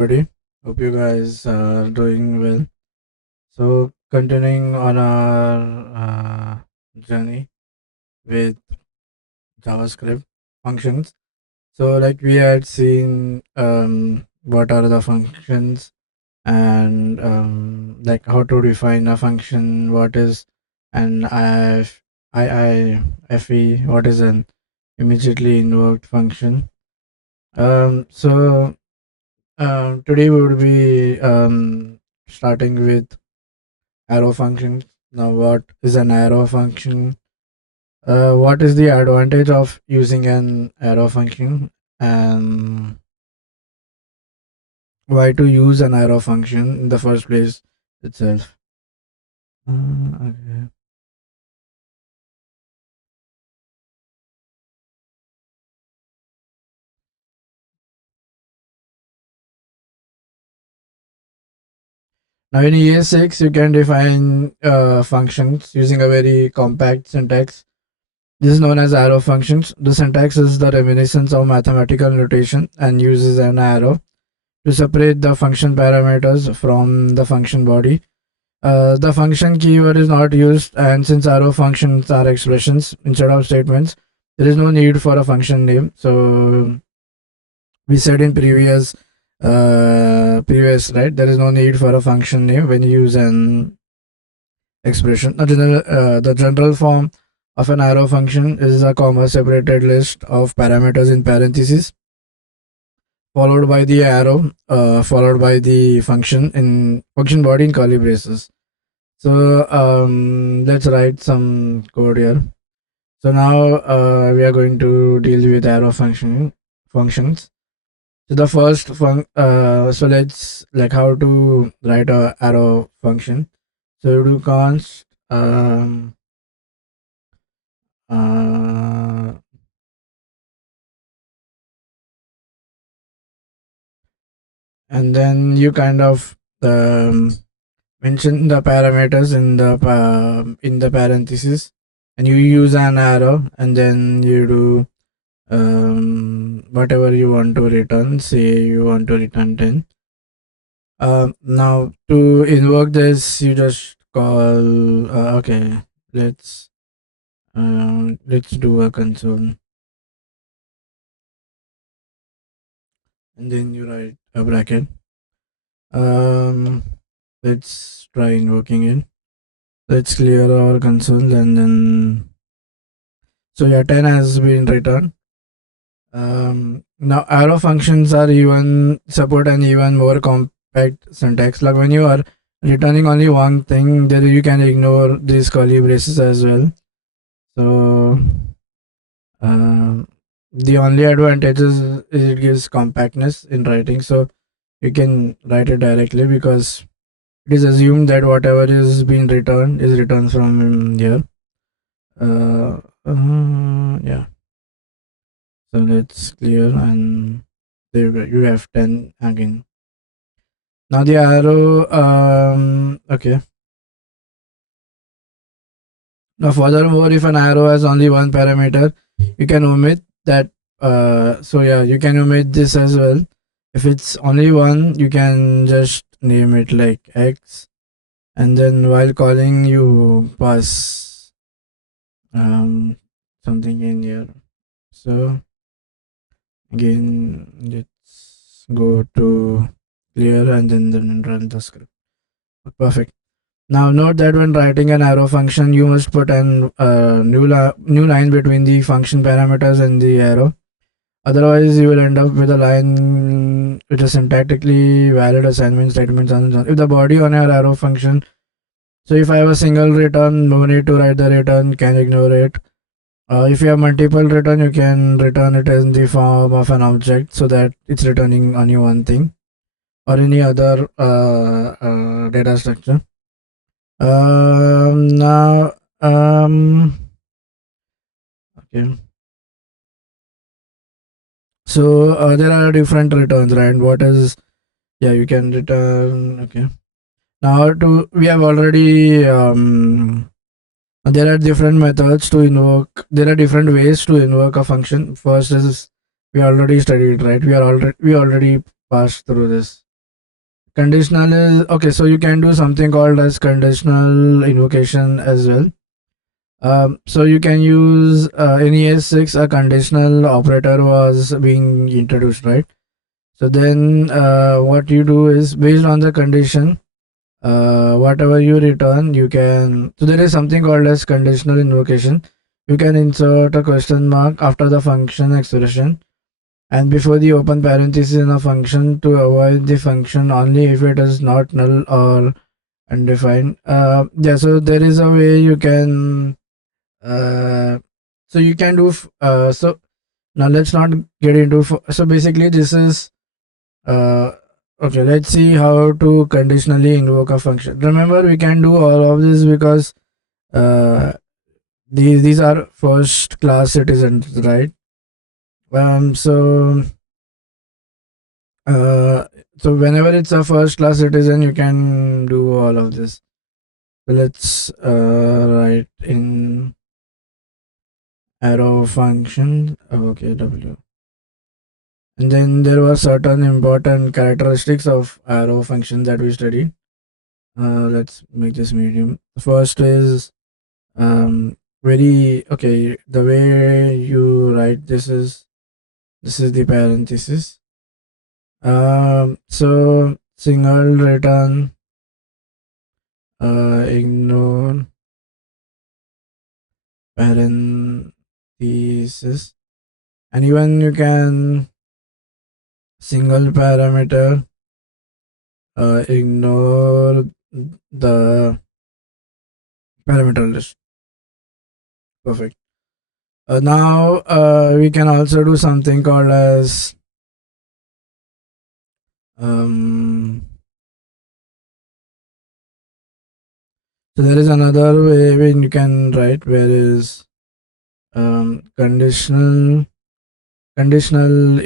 Everybody. Hope you guys are doing well. So, continuing on our journey with JavaScript functions. So, like we had seen, what are the functions and like how to define a function. What is an IIFE? What is an immediately invoked function? So today we would be starting with arrow function. Now, what is an arrow function? What is the advantage of using an arrow function, and why to use an arrow function in the first place itself? Okay. Now, in ES6, you can define functions using a very compact syntax. This is known as arrow functions. The syntax is the reminiscence of mathematical notation and uses an arrow to separate the function parameters from the function body. The function keyword is not used, and since arrow functions are expressions instead of statements, there is no need for a function name. So we said in previous, right, there is no need for a function name when you use an expression. The general form of an arrow function is a comma separated list of parameters in parentheses, followed by the arrow, followed by the function in function body in curly braces. So let's write some code here. So now we are going to deal with arrow functions. So the first so let's like how to write a arrow function. So you do const uh, and then you kind of mention the parameters in the parentheses, and you use an arrow, and then you do whatever you want to return. Say you want to return 10. Now to invoke this, you just call okay, let's let's do a console, and then you write a bracket. um let's try invoking it. Let's clear our console, and then so yeah, 10 has been returned. Now arrow functions are even support an even more compact syntax. Like when you are returning only one thing, there you can ignore these curly braces as well. So um, the only advantage is it gives compactness in writing. So you can write it directly because it is assumed that whatever is being returned is returned from here. Yeah. So let's clear, and there you have 10 again. Now the arrow, okay. Now furthermore, if an arrow has only one parameter, you can omit that. So yeah, you can omit this as well. If it's only one, you can just name it like X, and then while calling, you pass something in here. So again, let's go to clear, and then run the script. Perfect. Now note that when writing an arrow function, you must put an new line between the function parameters and the arrow. Otherwise, you will end up with a line which is syntactically valid assignment statements. If the body on your arrow function, so if I have a single return, no need to write the return, can ignore it. If you have multiple return, you can return it in the form of an object so that it's returning only one thing or any other data structure. Now, okay. So there are different returns, right? What is, yeah, you can return, okay. Now to, we have already, there are different methods to invoke, there are different ways to invoke a function. First is, we already studied, right? We already passed through this. Conditional is okay. So you can do something called as conditional invocation as well. So you can use in ES6 a conditional operator was being introduced, right? So then what you do is based on the condition, whatever you return, you can. So there is something called as conditional invocation. You can insert a question mark after the function expression and before the open parenthesis in a function to avoid the function only if it is not null or undefined. Yeah, so there is a way you can. So you can do. So now let's not get into. So basically, this is. Uh, okay, let's see how to conditionally invoke a function. Remember, we can do all of this because uh, these are first class citizens, right? So Uh, so whenever it's a first class citizen, you can do all of this. So let's write in arrow function. Okay, W. And then there were certain important characteristics of arrow function that we studied. Let's make this medium. First is very okay. The way you write this is the parenthesis. So single return ignore parenthesis, and even you can single parameter ignore the parameter list. Perfect. Now we can also do something called as um, so there is another way when you can write where is conditional conditional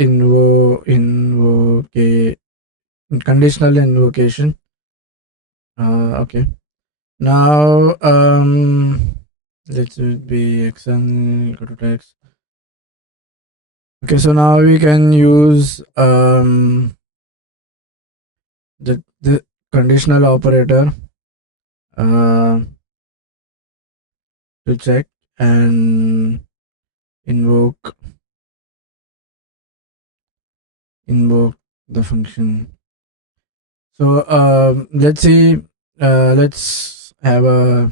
invocation. Okay. Now, let's be xn equal to text. Okay, so now we can use the conditional operator uh, to check and invoke invoke the function. So let's see. Let's have a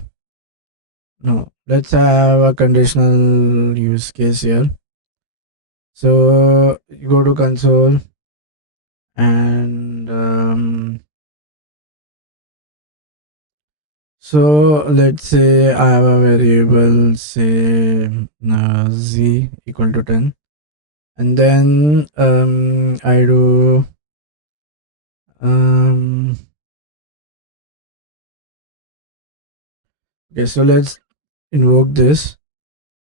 no. Let's have a conditional use case here. So you go to console and so let's say I have a variable, say z equal to 10, and then I do okay. So let's invoke this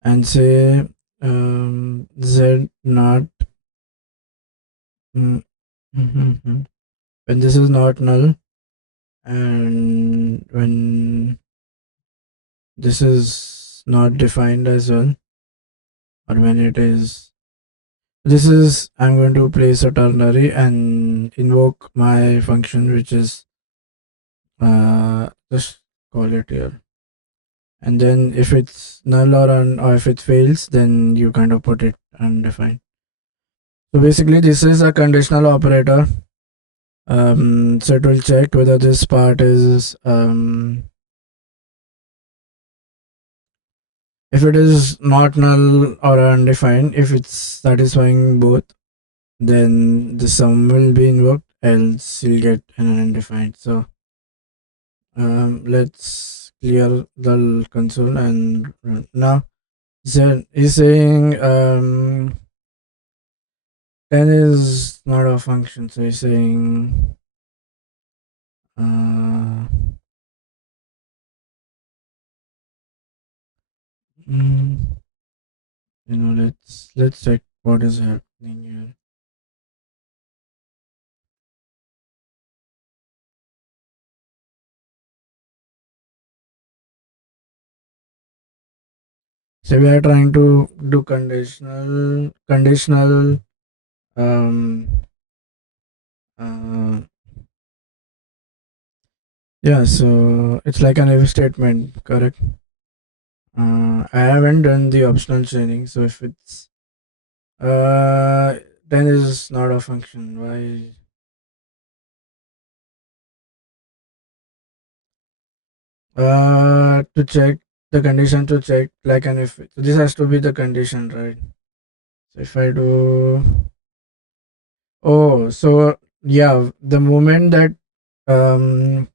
and say z not mm, when this is not null and when this is not defined as well, or when it is. This is I'm going to place a ternary and invoke my function, which is just call it here. And then if it's null or if it fails, then you kind of put it undefined. So basically, this is a conditional operator. So it will check whether this part is if it is not null or undefined. If it's satisfying both, then the sum will be invoked, else you'll get an undefined. So let's clear the console and run. Now Z is saying 10 is not a function, so he's saying uh, mm, let's check what is happening here. So we are trying to do conditional um, uh, Yeah, so it's like an if statement, correct? I haven't done the optional chaining, so if it's uh then is not a function. Why? To check the condition, to check like an if. So this has to be the condition, right? So if I do, oh, so yeah, um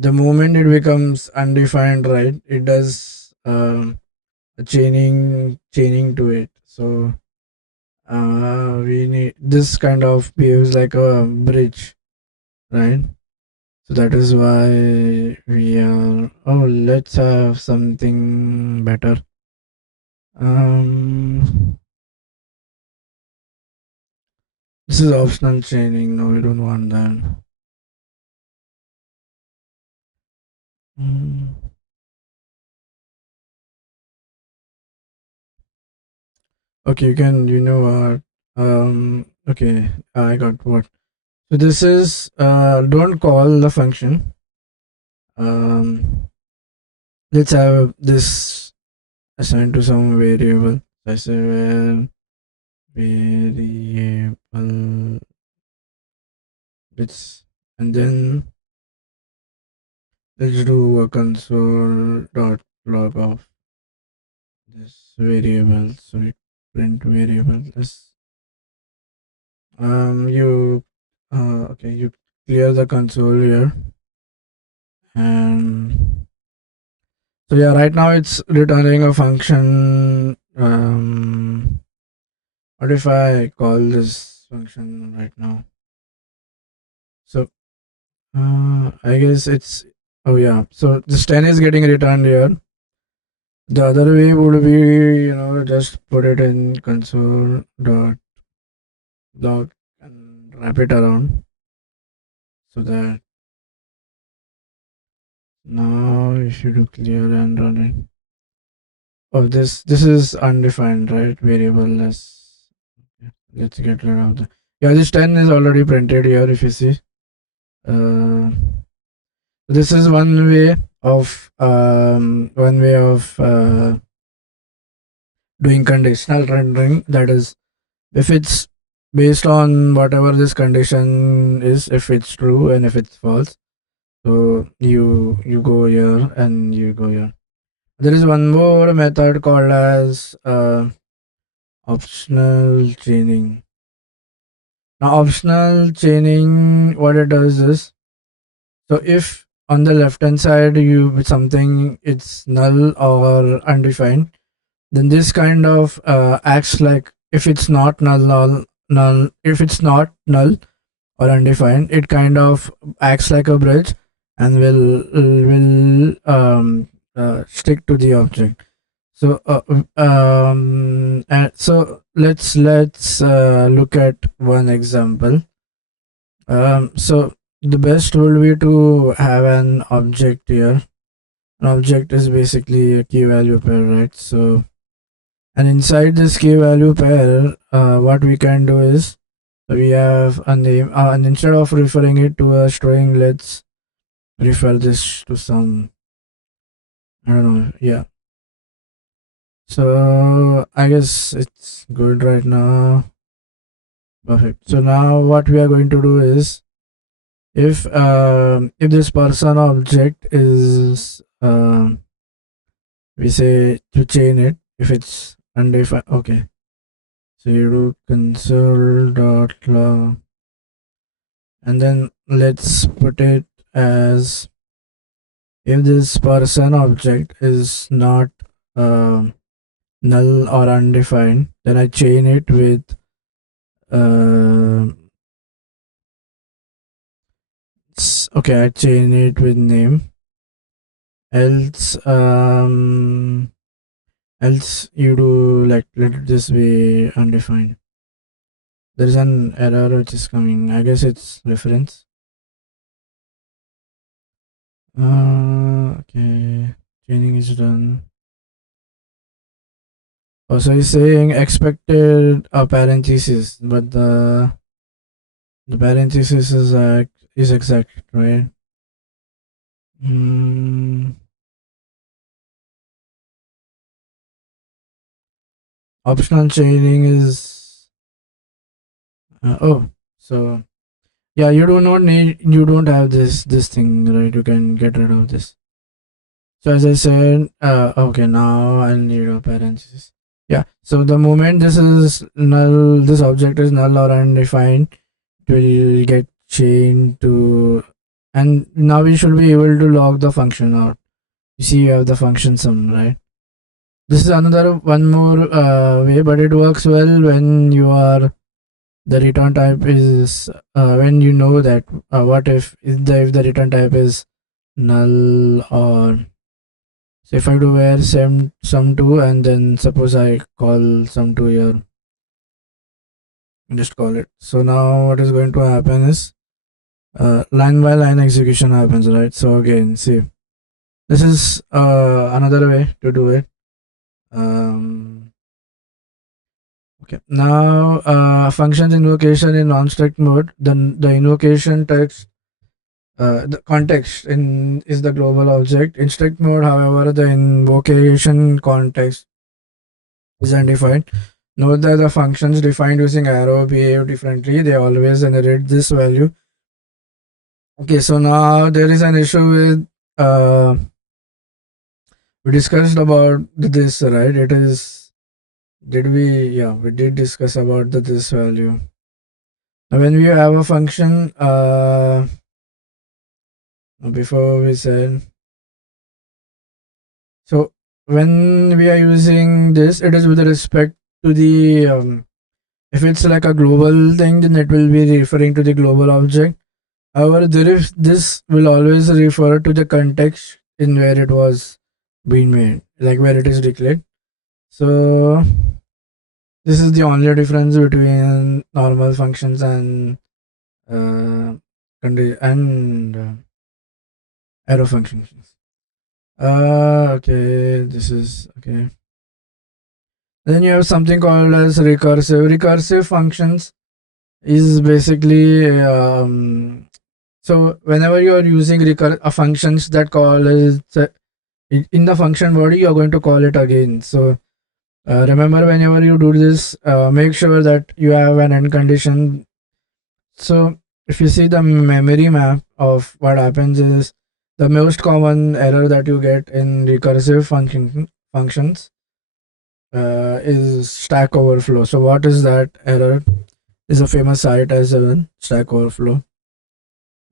the moment it becomes undefined, right? It does a chaining to it. So we need this kind of behaves like a bridge, right? So that is why we are. Oh, let's have something better. Um, this is optional chaining. No, we don't want that. Mm. Okay, you can. You know what? Okay, I got what. So this is. Don't call the function. Um, let's have this assigned to some variable. So I say well, variable. Let's and then let's do a console dot log of this variable. So we print variable. This you okay, you clear the console here, and so yeah, right now it's returning a function. What if I call this function right now? So I guess it's, oh yeah, so this 10 is getting returned here. The other way would be, just put it in console dot log and wrap it around so that now if you do clear and run it. Oh, this is undefined, right? Variable less. Yeah, let's get rid of the. Yeah, this 10 is already printed here if you see. Uh, this is one way of doing conditional rendering. That is, if it's based on whatever this condition is, if it's true and if it's false, so you go here and you go here. There is one more method called as optional chaining. Now optional chaining, what it does is, so if on the left hand side you with something it's null or undefined, then this kind of acts like, if it's not null, if it's not null or undefined, it kind of acts like a bridge and will stick to the object. So so let's look at one example. So the best will be to have an object here. An object is basically a key value pair, right? So, and inside this key value pair, what we can do is, we have a name, and instead of referring it to a string, let's refer this to some, I don't know, yeah. So I guess it's good right now. Perfect. So now what we are going to do is, if this person object is we say to chain it, if it's undefined. Okay, so you do console dot log, and then let's put it as, if this person object is not null or undefined, then I chain it with uh, okay, I chain it with name. Else you do, like, let this be undefined. There is an error which is coming. I guess it's reference. Okay, chaining is done. Also, he's saying expected parenthesis, but The parenthesis is exact, right? Mm, optional chaining is oh, so yeah, you don't have this thing, right? You can get rid of this. So as I said, okay, now I'll need a parenthesis. Yeah. So the moment this is null, this object is null or undefined, it will get chained to, and now we should be able to log the function out. You see, you have the function sum, right? This is another one more way, but it works well when you are the return type is when you know that what if the return type is null, or so if I do where sum2 and then suppose I call sum2 here, just call it. So now what is going to happen is line by line execution happens, right? So again, see, this is another way to do it. Okay. Now, functions invocation in non-strict mode. The invocation text, the context in is the global object. In strict mode, however, the invocation context is undefined. Note that the functions defined using arrow behave differently. They always inherit this value. Okay, so now there is an issue with we discussed about this, right? It is did we yeah, we did discuss about the this value. Now when we have a function before we said, so when we are using this, it is with respect to the if it's like a global thing, then it will be referring to the global object. However, this will always refer to the context in where it was being made, like where it is declared. So this is the only difference between normal functions and uh, arrow functions. Okay, this is okay. Then you have something called as recursive. Recursive functions is basically so whenever you are using functions that call is in the function body, you are going to call it again. So remember, whenever you do this, make sure that you have an end condition. So if you see the memory map of what happens is the most common error that you get in recursive functions is Stack Overflow. So what is that error? Is a famous site as well, Stack Overflow.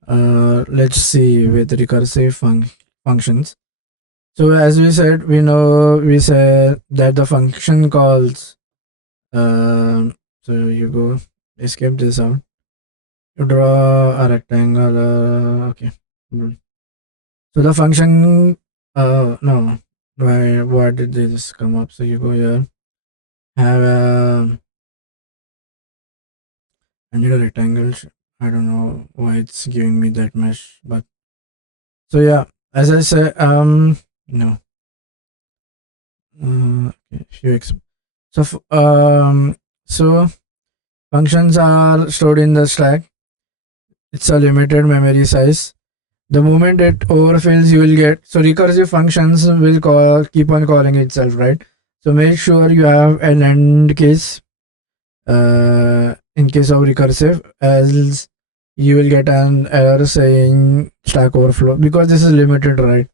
Let's see with recursive functions. So as we said, we said that the function calls. So you go escape this out. You draw a rectangle. Okay. So the function. No. Why did this come up? So you go here. Have a I need a rectangle. I don't know why it's giving me that mesh, but so yeah, as I said, no, okay, so so functions are stored in the stack. It's a limited memory size. The moment it overfills, you will get so recursive functions will keep on calling itself, right? So make sure you have an end case in case of recursive, else you will get an error saying stack overflow because this is limited, right?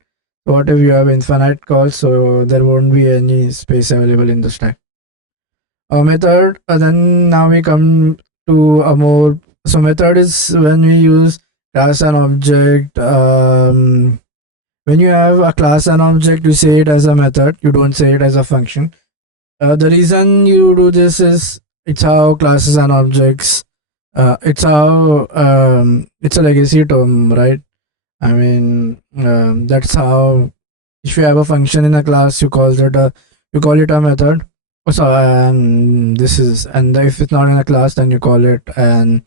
What if you have infinite calls, so there won't be any space available in the stack. A method, then now we come to a more, so method is when we use class and object. When you have a class and object, you say it as a method, you don't say it as a function. The reason you do this is it's how classes and objects. It's how it's a legacy term, right? I mean, that's how if you have a function in a class, you call it a method. So this is if it's not in a class, then you call it an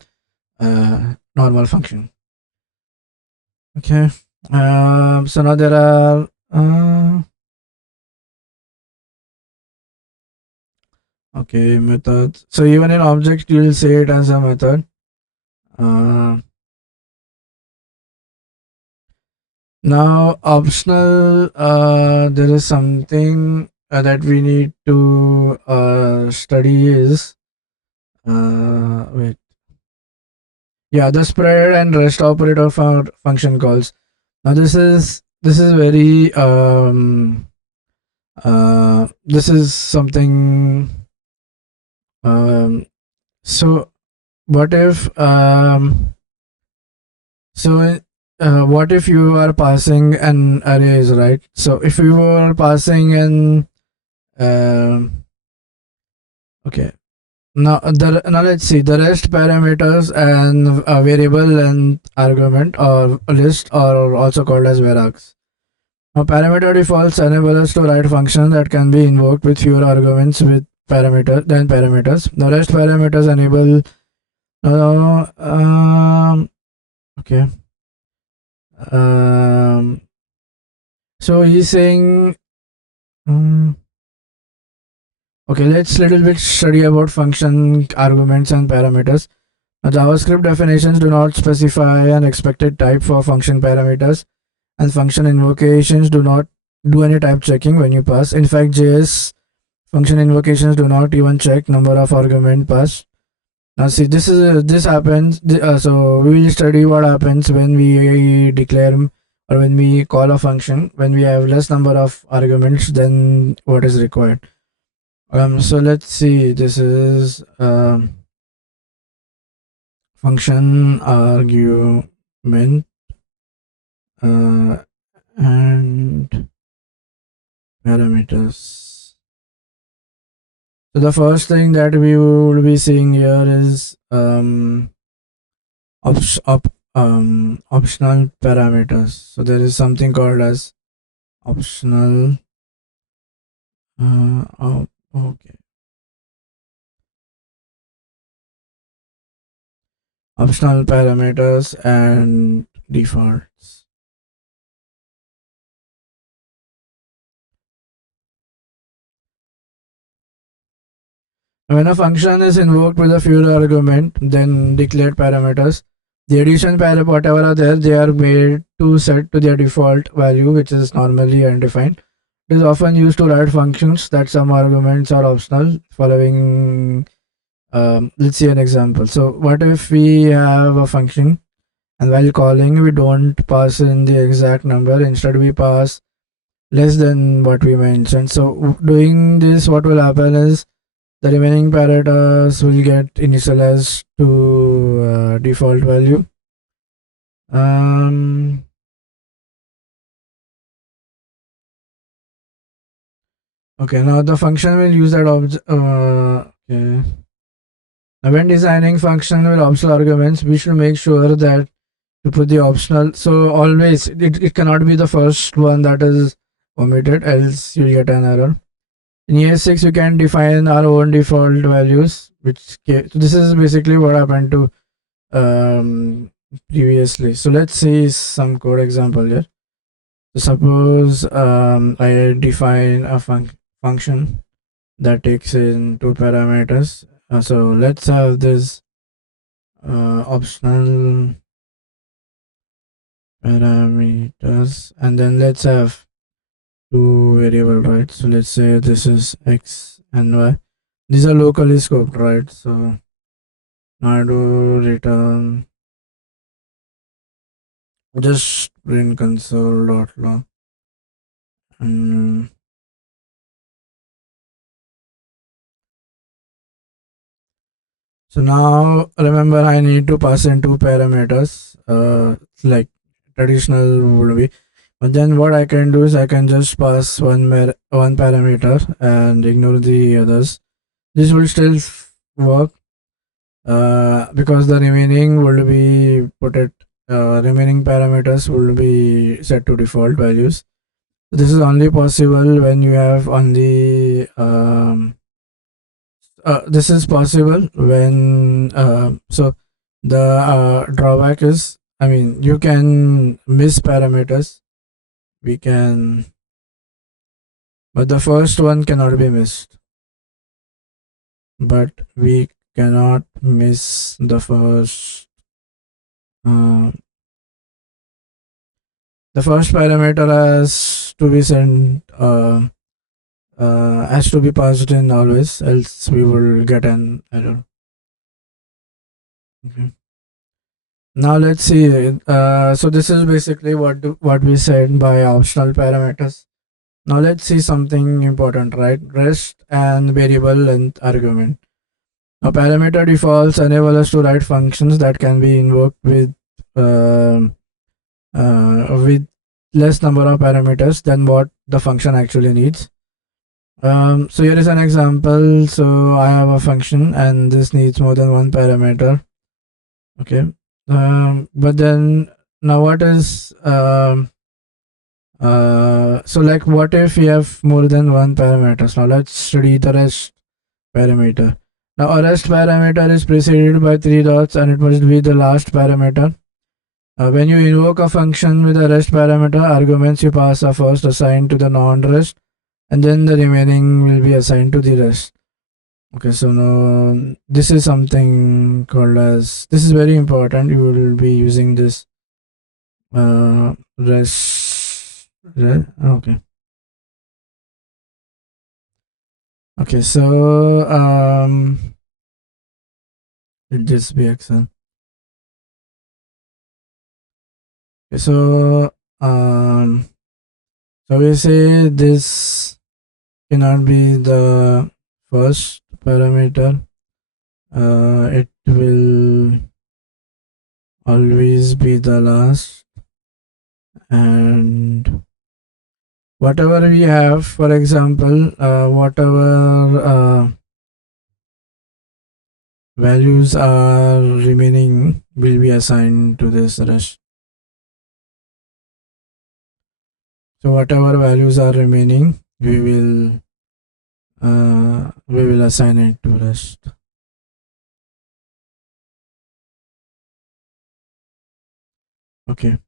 normal function. Okay. So now there are. Okay, methods. So even in object, you will say it as a method. Uh, Now, optional, there is something that we need to study is wait, yeah, the spread and rest operator for function calls. Now, this is very this is something. Um, so, what if so what if you are passing an arrays, right? So, if you are passing an okay. Now let's see the rest parameters and a variable length argument or a list are also called as varargs. Now parameter defaults enable us to write functions that can be invoked with fewer arguments with parameters. The rest parameters enable uh, um, okay. Um, so he's saying okay, let's little bit study about function arguments and parameters. JavaScript definitions do not specify an expected type for function parameters, and function invocations do not do any type checking when you pass. In fact, JS function invocations do not even check number of argument passed. Now, see, this happens. So we will study what happens when we declare or when we call a function when we have less number of arguments than what is required. So let's see. This is function argument uh, and parameters. So the first thing that we will be seeing here is optional parameters. So there is something called as optional. Okay, optional parameters and defaults. When a function is invoked with a fewer argument than declared parameters, the addition parameter whatever are there, they are made to set to their default value, which is normally undefined. It is often used to write functions that some arguments are optional. Following, let's see an example. So, what if we have a function and while calling, we don't pass in the exact number, instead, we pass less than what we mentioned. So, doing this, what will happen is the remaining parameters will get initialized to default value. Um, okay, now the function will use that object. Okay. Now, when designing function with optional arguments, we should make sure that to put the optional. So always, it cannot be the first one that is omitted, else you get an error. In ES6, we can define our own default values, so this is basically what happened to previously. So let's see some code example here. So suppose I define a function that takes in two parameters. So let's have this optional parameters, and then let's have two variable, right? So let's say this is x and y. These are locally scoped, right? So now I do return just print console.log and so now remember I need to pass in two parameters like traditional would be, but then what I can do is I can just pass one parameter and ignore the others. This will still work because the remaining will be remaining parameters will be set to default values. This is only possible when you have only this is possible when so the drawback is, I mean, you can miss parameters, we can, but the first one cannot be missed, but we cannot miss the first uh, the first parameter has to be sent, has to be passed in always, else we will get an error. Okay. Now let's see. So this is basically what we said by optional parameters. Now let's see something important, right? Rest and variable length argument. A parameter defaults enable us to write functions that can be invoked with less number of parameters than what the function actually needs. So here is an example. So I have a function and this needs more than one parameter. Okay. But then now what is so like what if we have more than one parameters? Now let's study the rest parameter. Now a rest parameter is preceded by three dots and it must be the last parameter. When you invoke a function with a rest parameter, arguments you pass are first assigned to the non-rest and then the remaining will be assigned to the rest. Okay, so now this is something called as, this is very important. You will be using this rest. Okay. Okay, so let this be Excel. Okay, so we say this cannot be the first parameter. It will always be the last, and whatever we have, for example, whatever values are remaining will be assigned to this rest. So whatever values are remaining, we will assign it to rest. Okay.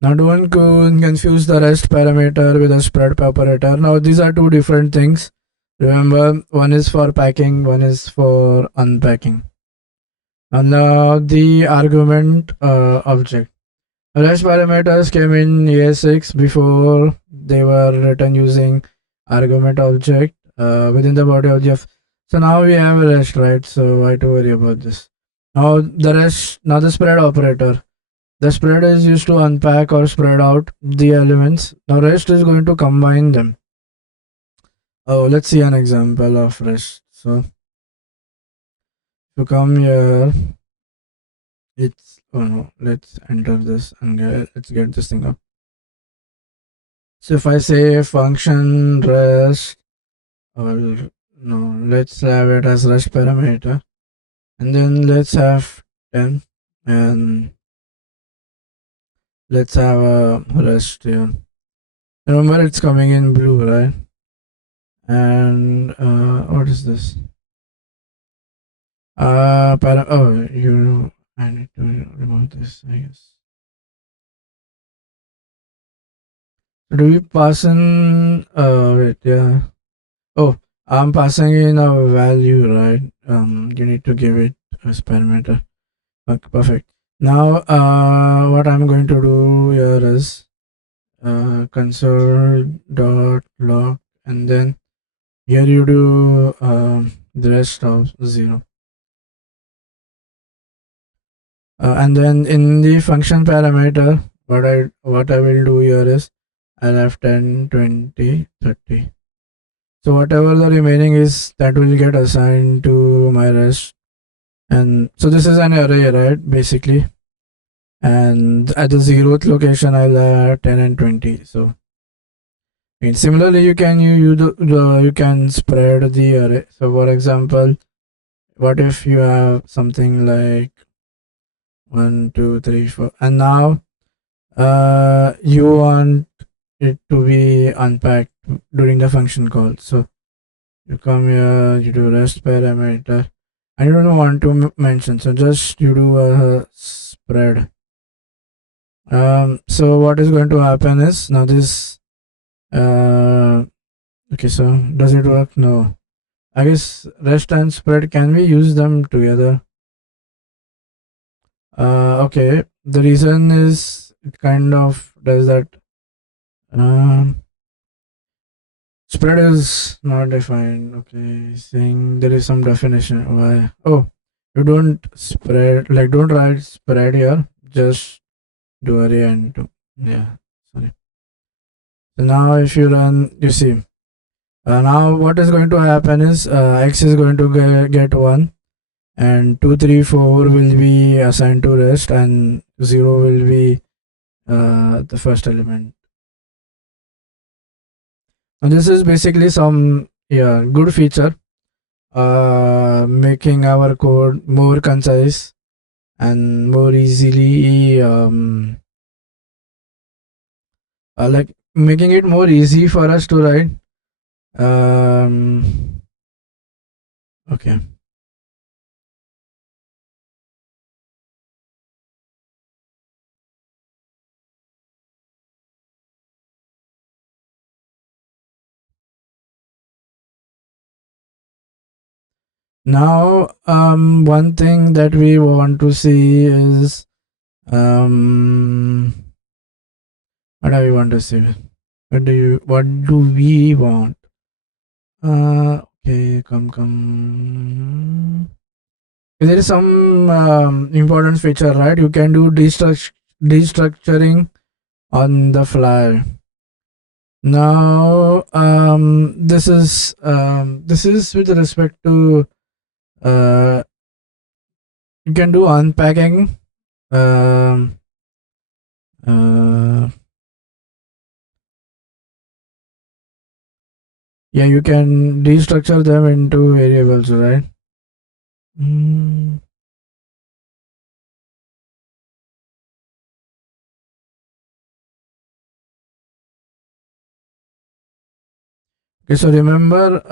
Now don't confuse the rest parameter with a spread operator. Now these are two different things. Remember, one is for packing, one is for unpacking. And now the argument object. Rest parameters came in ES6 before they were written using argument object within the body of the. So now we have rest, right? So why to worry about this? Now the spread operator. The spread is used to unpack or spread out the elements. Now rest is going to combine them. Oh, let's see an example of rest. So to come here, it's, oh no, let's enter this and let's get this thing up. So if I say function rest, or no, let's have it as rest parameter, and then let's have 10, and let's have a rest here. Remember, it's coming in blue, right? And what is this? Oh, I need to remove this, I guess. Do we pass in, wait, yeah. Oh, I'm passing in a value, right? You need to give it as parameter. Okay, perfect. Now, what I'm going to do here is console dot log, and then here you do the rest of 0. And then in the function parameter, what I will do here is I'll have 10, 20, 30. So whatever the remaining is, that will get assigned to my rest. And so this is an array, right? Basically. And at the 0th location, I'll have 10 and 20. So similarly, you can you can spread the array. So for example, what if you have something like 1, 2, 3, 4, and now you want it to be unpacked during the function call. So you come here, you do rest parameter, and you don't want to mention, so just you do a spread. So what is going to happen is now this okay, so does it work? No, I guess rest and spread, can we use them together? Okay, the reason is it kind of does that. Um, Spread is not defined. Okay, saying there is some definition. Why? Oh, you don't spread, like, don't write spread here. Just do array and do. Yeah, sorry. So now if you run, you see. Now what is going to happen is x is going to get 1, and 2, 3, 4 will be assigned to rest, and 0 will be the first element. And this is basically some, yeah, good feature, making our code more concise and more easily, like, making it more easy for us to write. Okay. Now, one thing that we want to see is, what do we want to see? What do we want? Okay, come. There is some important feature, right? You can do destructuring on the fly. Now, this is with respect to, uh, you can do unpacking. Um, uh, yeah, you can destructure them into variables, right? Mm. Okay, so remember,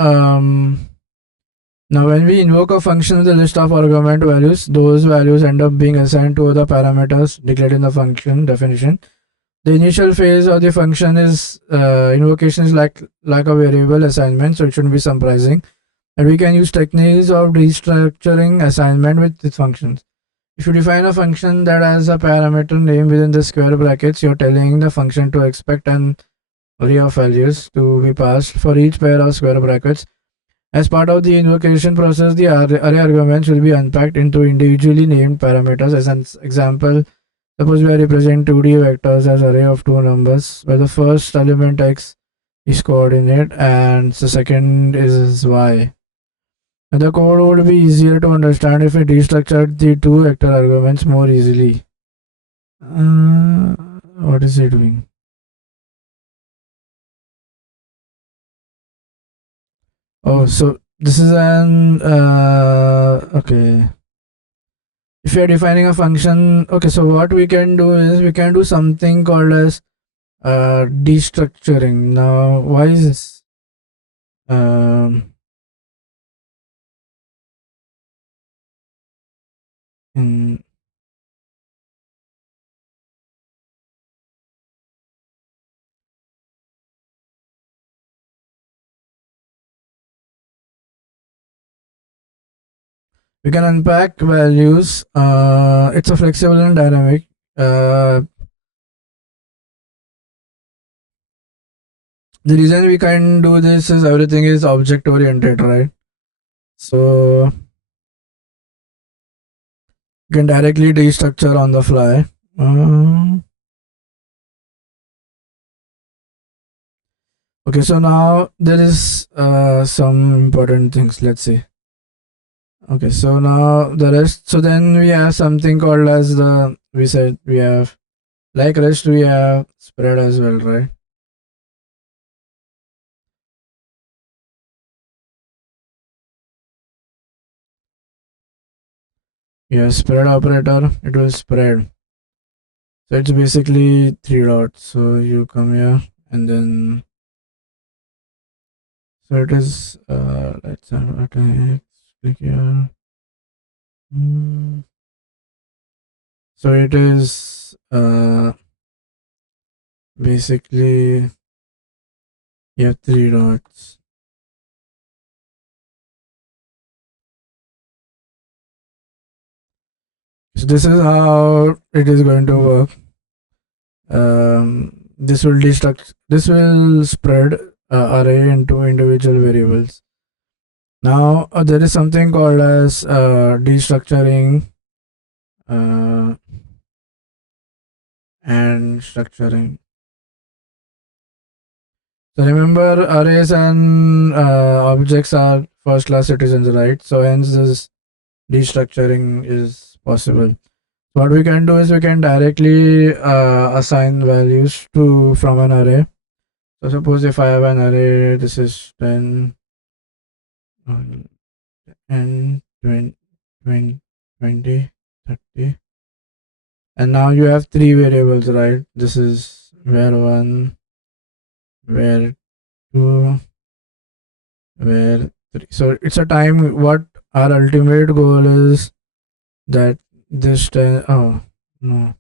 now when we invoke a function with a list of argument values, those values end up being assigned to other parameters declared in the function definition. The initial phase of the function is invocation is like a variable assignment, so it shouldn't be surprising. And we can use techniques of restructuring assignment with the functions. If you define a function that has a parameter name within the square brackets, you're telling the function to expect an array of values to be passed for each pair of square brackets. As part of the invocation process, the array arguments will be unpacked into individually named parameters. As an example, suppose we are representing 2D vectors as array of two numbers, where the first element x is coordinate and the second is y. And the code would be easier to understand if we destructured the two vector arguments more easily. What is it doing? Oh, so this is an okay. If you are defining a function, okay, so what we can do is we can do something called as destructuring. Now, why is this? Um, in, we can unpack values. It's a flexible and dynamic. Uh, the reason we can do this is everything is object oriented, right? So you can directly destructure on the fly. Okay, so now there is some important things. Let's see. Okay, so now the rest. So then we have something called as the. We said we have, like rest. We have spread as well, right? Yeah, spread operator. It will spread. So it's basically three dots. So you come here and then. So it is. Let's have a text. Click here. Hmm. So it is. Basically, you have three dots. So this is how it is going to work. This will destruct. This will spread array into individual variables. Now there is something called as destructuring and structuring. So remember, arrays and objects are first class citizens, right? So hence this destructuring is possible. What we can do is we can directly assign values to from an array. So suppose if I have an array, this is 10 and 20, 20, 30. And now you have three variables, right? This is where 1, where 2, where 3. So it's a time. What our ultimate goal is that this 10. Oh, no.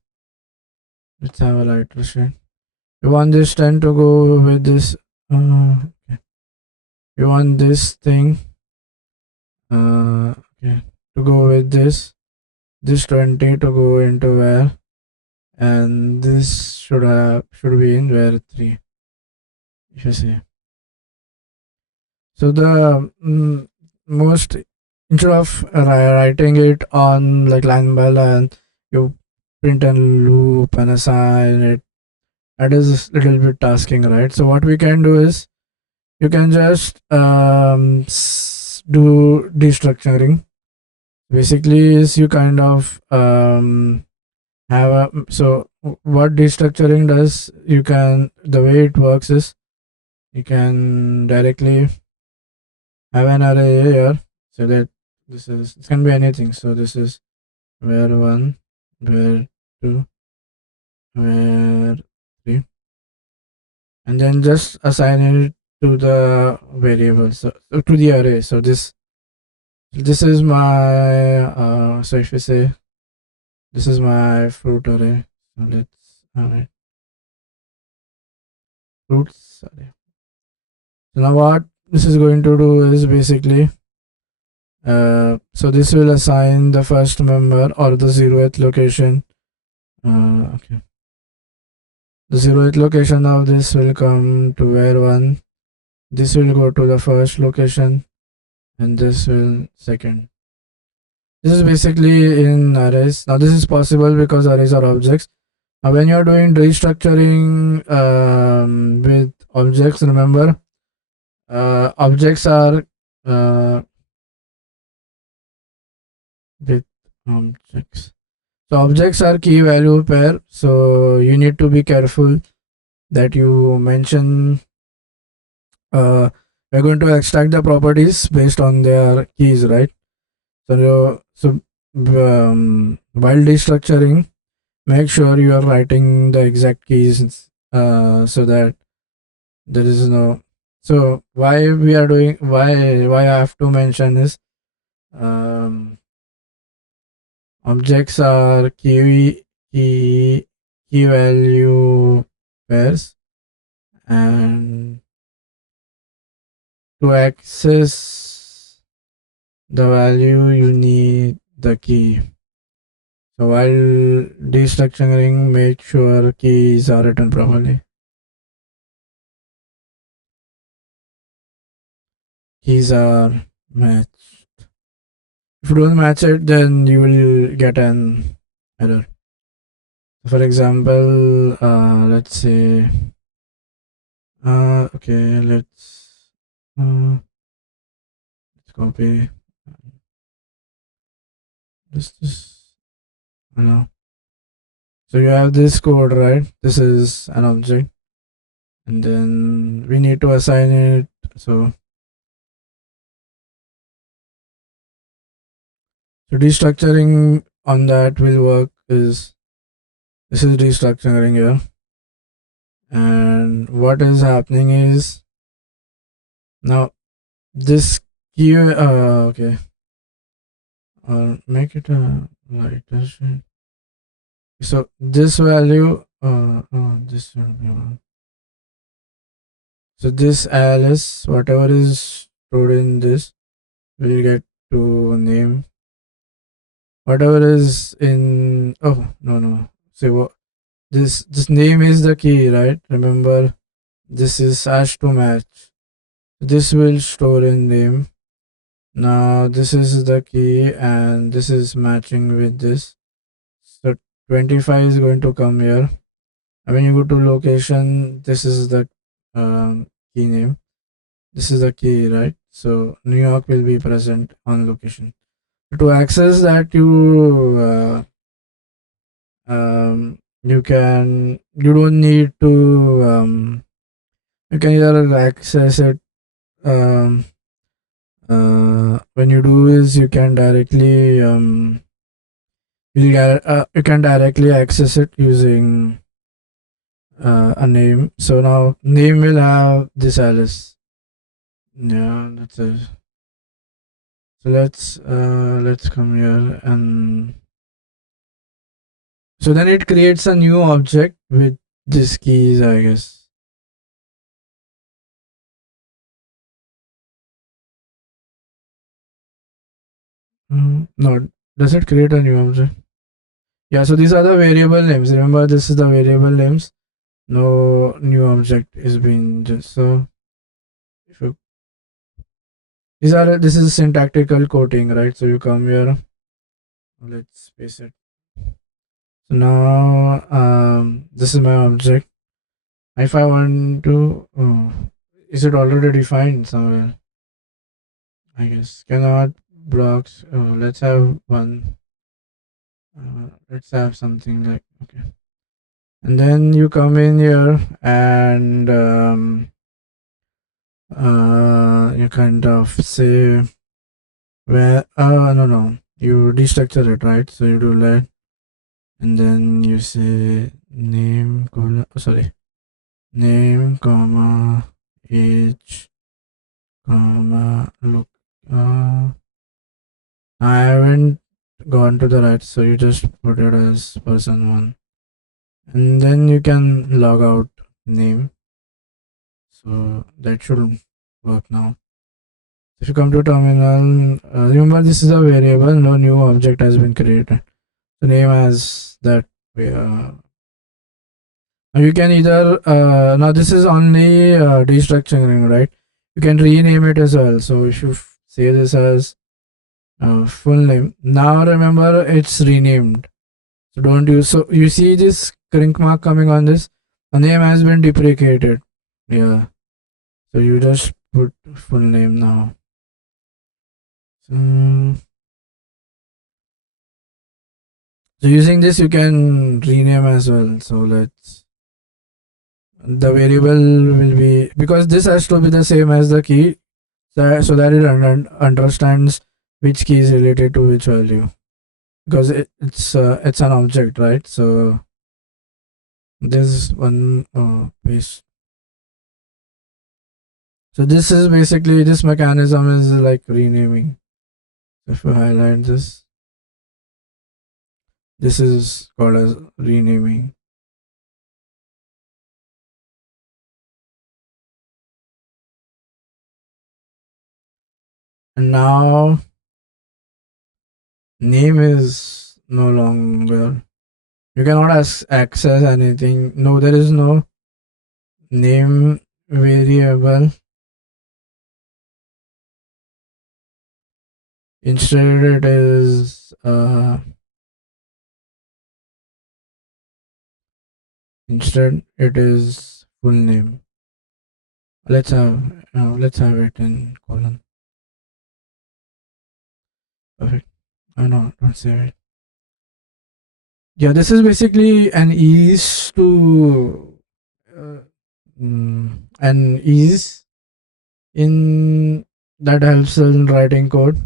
Let's have a lighter shade. We want this 10 to go with this. Okay. We want this thing okay, to go with this 20 to go into where, and this should be in where 3, if you see. So the most, instead of writing it on like line by line, you print and loop and assign it. That is a little bit tasking, right? So what we can do is you can just do destructuring. Basically is you kind of have a, so what destructuring does, you can, the way it works is you can directly have an array here, so that this is, it can be anything. So this is where 1, where 2, where 3, and then just assign it to the variable, so to the array. So this is my so if you say this is my fruit array, so let's fruits array. So now what this is going to do is basically so this will assign the first member or the 0th location. Okay, the 0th location of this will come to where 1, this will go to the first location, and this will second. This is basically in arrays. Now this is possible because arrays are objects. Now when you are doing restructuring with objects, remember objects are with objects. So objects are key value pair. So you need to be careful that you mention. We're going to extract the properties based on their keys, right? So while destructuring, make sure you are writing the exact keys so that there is no. So why we are doing, why I have to mention is objects are key value pairs, and to access the value you need the key. So while destructuring, make sure keys are written properly. Keys are matched. If you don't match it, then you will get an error. For example, let's say, okay, let's copy this, you know. So you have this code, right? This is an object, and then we need to assign it. So destructuring on that will work is, this is destructuring here, and what is happening is now this key okay, make it a lighter shade. So this value this will be one. So this Alice, whatever is stored in this, will get to name whatever is in. Oh, no, no. See what this name is the key, right? Remember, this is hash to match. This will store in name. Now this is the key, and this is matching with this. So 25 is going to come here. And when you go to location, this is the key name. This is the key, right? So New York will be present on location. To access that, you don't need to you can either access it when you do is you can directly you can directly access it using a name. So now name will have this Alice. Yeah, that's it. So let's come here, and so then it creates a new object with these keys, I guess. No, does it create a new object? Yeah, so these are the variable names. Remember, this is the variable names. No new object is being just so. If you, this is syntactical coding, right? So you come here. Let's paste it. So now this is my object. If I want to, is it already defined somewhere? I guess cannot blocks. Let's have one. Let's have something like okay. And then you come in here and you kind of say where no, you destructure it, right? So you do that, and then you say name colon name comma age comma look. I haven't gone to the right, so you just put it as person one, and then you can log out name. So that should work now. If you come to terminal, remember this is a variable, no new object has been created. The name as that way. You can either, now this is only destructuring, right? You can rename it as well. So if you say this as full name, now remember it's renamed. So don't use, so you see this crink mark coming on this, the name has been deprecated. Yeah. So you just put full name now. So using this you can rename as well. So let's the variable will be because this has to be the same as the key so that it understands which key is related to which value because it's an object, right? So this one paste. So this is basically this mechanism is like renaming. If you highlight this is called as renaming. And now name is no longer, you cannot access anything. No, there is no name variable. Instead it is full name. Let's have it in colon. Perfect. Oh no, don't save it. Yeah, this is basically an ease to an ease in that helps in writing code.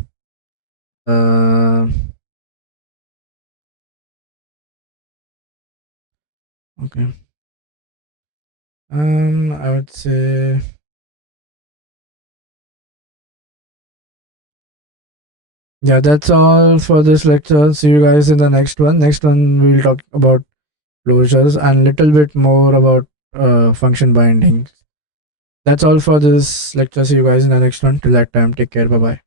Okay. I would say yeah, that's all for this lecture. See you guys in the next one. Next one we'll talk about closures and little bit more about function bindings. That's all for this lecture. See you guys in the next one. Till that time, take care. Bye bye.